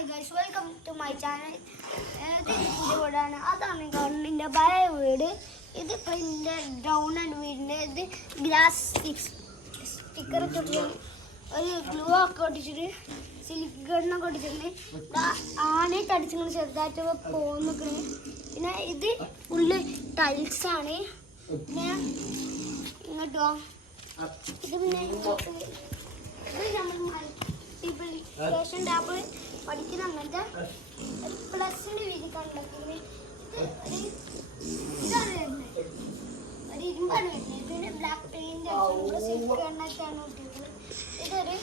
Hi guys, welcome to my channel. ഇത് വീടാണ്. അതാണ് ഗവൺമെൻറ്റിൻ്റെ പഴയ വീട്. ഇതിപ്പോൾ എൻ്റെ ഡൗൺ ആൻഡ് വീടിൻ്റെ ഇത് ഗ്ലാസ് സ്റ്റിക്കർ ഇട്ടിട്ട് ഒരു ഗ്ലൂ ഒക്കെ ഒട്ടിച്ചിട്ട് സിലിക്ക് ഗണ്ണൊക്കെ ഒട്ടിച്ചിട്ടുണ്ട്. ആനയൊക്കെ അടിച്ചിങ്ങനെ ചെറുതായിട്ട് പോന്നിക്കണ്. പിന്നെ ഇത് ഫുള്ള് ടൈൽസാണ്. പിന്നെ ഇങ്ങോട്ടോ ഇത് പിന്നെ ഇത് നമ്മൾ മൾട്ടിപ്ലിക്കേഷൻ ടാബ് പഠിക്കുന്ന അങ്ങനത്തെ പ്ലസിൻ്റെ വീതി കണ്ടെത്തുന്നത്. ഇതാണ് വരുന്നത്, ഒരു ഇരുമ്പാണ് വരുന്നത്. ഇതിന് ബ്ലാക്ക് പെയിൻ്റ് സിൽക്ക് എണ്ണറ്റാണ് ഒട്ടിക്കുന്നത്. ഇതൊരു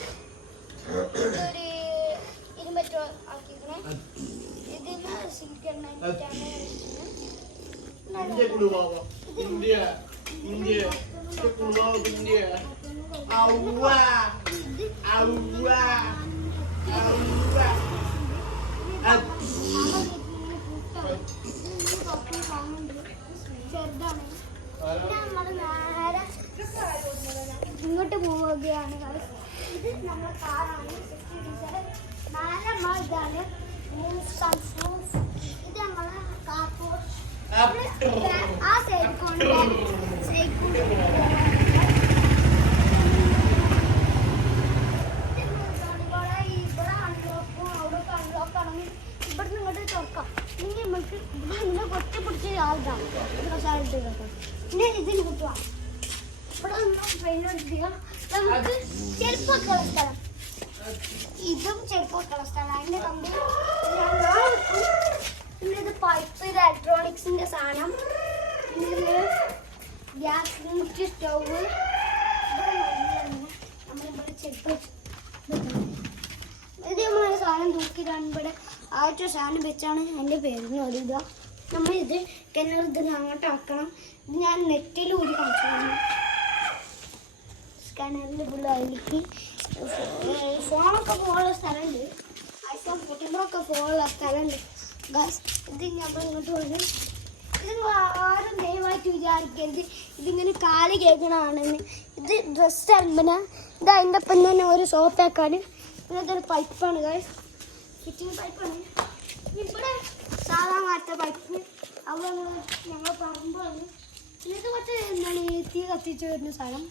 ഇരുമ്പറ്റോ ആക്കിയിരിക്കുന്നത്. ഇതിന് സിൽക്ക് എണ്ണറ്റാണ് ചെറുതാണ്. നമ്മൾ നേരെ ഇങ്ങോട്ട് പോവുകയാണ്. ഇത് നമ്മുടെ കാറാണ്. നാളെ നമ്മൾ ഇതാണ് ഇത് നമ്മളെ കാർപോർട്ട്. ആ സൈഡ് കൊണ്ട് ഇവിടുന്ന് ഇങ്ങോട്ട് തുറക്കാം. ഇനി നമുക്ക് ഇങ്ങനെ കൊത്തി പിടിച്ച് ആൾക്കാണ് പിന്നെ ഇതിന് കിട്ടുക. ഇവിടെ പെയിൻ്റ് നമുക്ക് ചെരുപ്പൊക്കെയുള്ള സ്ഥലം. ഇതും ചെരുപ്പൊക്കെയുള്ള സ്ഥലം. അതിൻ്റെ കമ്പി പിന്നെ ഇത് പൈപ്പ്, ഇത് ഇലക്ട്രോണിക്സിൻ്റെ സാധനം. പിന്നെ ഗ്യാസ് സ്റ്റൗവ്. നമ്മളിവിടെ ചെരുപ്പ് ഇത് നമ്മളൊരു സാധനം തൂക്കിയിട്ടാണ്. ഇവിടെ ആദ്യത്തെ സാധനം വെച്ചാണ് എൻ്റെ പേരിന് അറിയുക. നമ്മളിത് കിണറിത് അങ്ങോട്ട് ആക്കണം. ഇത് ഞാൻ നെറ്റിൽ ഊരി കാണിച്ചു. കിണറിൽ ഫുള്ള് അതിലേക്ക് ഫോണൊക്കെ പോകാനുള്ള സ്ഥലമുണ്ട്. ഐഫോൺ 14 പോകാനുള്ള സ്ഥലമുണ്ട്. ഗായ്സ്, ഇത് നമ്മൾ ഇങ്ങോട്ട് വരും. ഇത് ആരും ദയവായിട്ട് വിചാരിക്കരുത് ഇതിങ്ങനെ കാല് കേൾക്കണമാണെന്ന്. ഇത് ഡ്രസ്സ് അലമ്പന. ഇത് അതിൻ്റെ ഒപ്പം തന്നെ ഒരു സോപ്പാക്കാൻ. ഇങ്ങനത്തെ ഒരു പൈപ്പാണ് ഗായ്സ്, ഫിറ്റിംഗ് പൈപ്പാണ്. ഇവിടെ സാധാരണ പൈപ്പ് അവിടെ ഞങ്ങൾ പറമ്പാണ്. ഇത് കുറച്ച് എന്താണ് തീ കത്തിച്ച് വരുന്ന സ്ഥലം.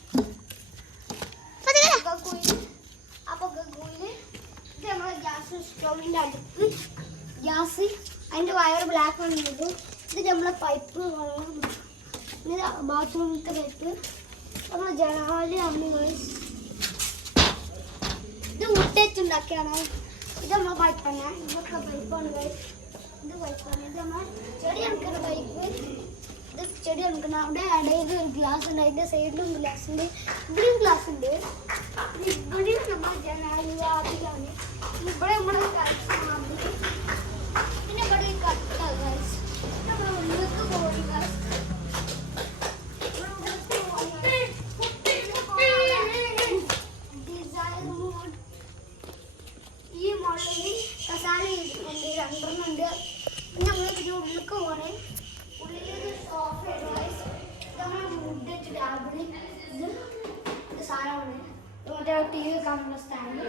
അപ്പോൾ കുയില് ഇത് നമ്മളെ ഗ്യാസ് സ്റ്റൗവിൻ്റെ അടുത്ത് ഗ്യാസ്. അതിൻ്റെ വയർ ബ്ലാക്ക് വന്നിട്ടു. ഇത് നമ്മളെ പൈപ്പ് വെള്ളം. ഇത് ബാത്റൂമിലത്തെ പൈപ്പ്. നമ്മൾ ജനാലയാണ് ഗൈസ്. ഇത് മുട്ടേറ്റുണ്ടാക്കിയാണ്. ഇത് നമ്മളെ പൈപ്പാണ്. ഇതൊക്കെ പൈപ്പാണ് ഗൈസ്. ഇത് പൈപ്പാണ്. ഇത് നമ്മൾ ചെടി കണക്കുന്ന പൈപ്പ്. ഇത് ചെടി കണക്കുന്ന. അവിടെ ഇടയിൽ ഒരു ഗ്ലാസ് ഉണ്ട്. അതിൻ്റെ സൈഡിലും ഗ്ലാസ് ഉണ്ട്. ഇവിടെയും ഗ്ലാസ് ഉണ്ട്. ഇവിടെയും നമ്മൾ ജനാലിലാണ്. ഇവിടെ നമ്മൾ പിന്നെ ഇവിടെ കട്ട ഗൈസ്. നമ്മൾ ഉള്ളിലേക്ക് പോയി ഗൈസ്. ഈ മോഡലിൽ കസാല ഉണ്ട്, 2 ഉണ്ട്. പിന്നെ നമ്മൾ ഇതിൻ്റെ ഉള്ളിലേക്ക് പോകണേ. ഉള്ളിലേക്ക് സോഫ ഗൈസ്. ഇത് നമ്മൾ വുഡ് വെച്ച് ടാബിൾ. ഇത് സാധനമാണ്. മറ്റേ TV കാണുന്ന സ്റ്റാൻഡ്.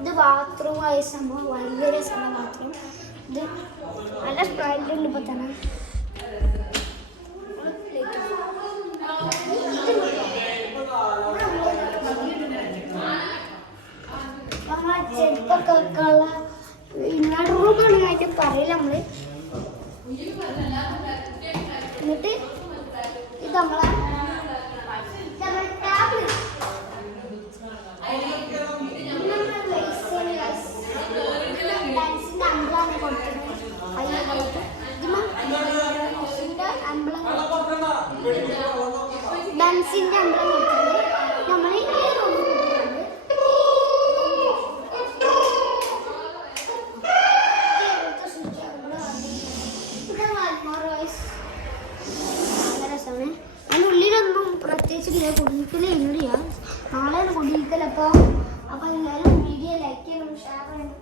ഇത് ബാത്റൂം ആയ സംഭവം. ഭയങ്കര രസമാണ് ബാത്റൂം. ഇത് നല്ല സ്പ്രൈറ്റ് ഉണ്ട്. ഇപ്പോൾ തന്നെ നമ്മളെ ചെരുപ്പൊക്കെ വെക്കാനുള്ള ഇന്നർ റൂമാണ് ആയിട്ട് പറയില്ല നമ്മൾ. എന്നിട്ട് ഇത് നമ്മളെ ടാബിൾ. ഡാൻസിൻ്റെ അമ്പളാണ് കൊടുക്കുന്നത്. ഡാൻസിൻ്റെ അമ്പലം കൊടുക്കുന്നത്. നമ്മൾ ഈ റൂമിൽ അതിനുള്ളിലൊന്നും പ്രത്യേകിച്ച് കുടിക്കലേ ഇല്ല. നാളെയാണ് കുടിക്കലപ്പോൾ. അപ്പോൾ എല്ലാവരും വീഡിയോ ലൈക്ക് ചെയ്യണം, ഷെയർ ചെയ്യണം.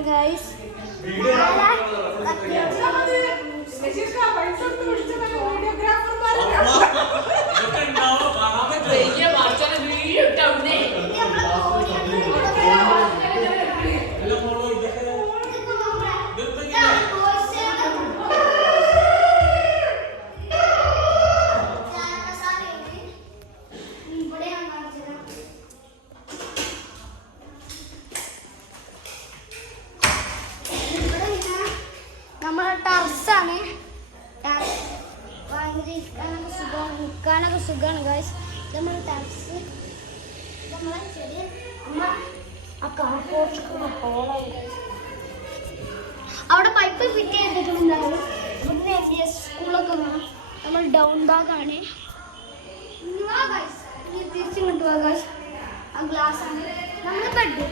ആണ് ഗൈസ്. നമ്മളെ ടർസാണ്. ഭയങ്കര സുഖമാണ്, നിൽക്കാനൊക്കെ സുഖമാണ് ഗൈസ്. നമ്മളെ ടർസ് നമ്മളെ ചെറിയ അമ്മ ആ കാർപോർട്ട് ഹോളാണ് ഗൈസ്. അവിടെ പൈപ്പ് ഫിറ്റ് ചെയ്തിട്ടുണ്ടാവും. ഇവിടുന്ന് MBS സ്കൂളൊക്കെ കാണാം. നമ്മൾ ഡൗൺ ഭാഗമാണ്. തിരിച്ചു കൊണ്ടുപോകാം ഗൈസ്. ആ ഗ്ലാസ് ആണ് നമ്മുടെ ബെഡ്.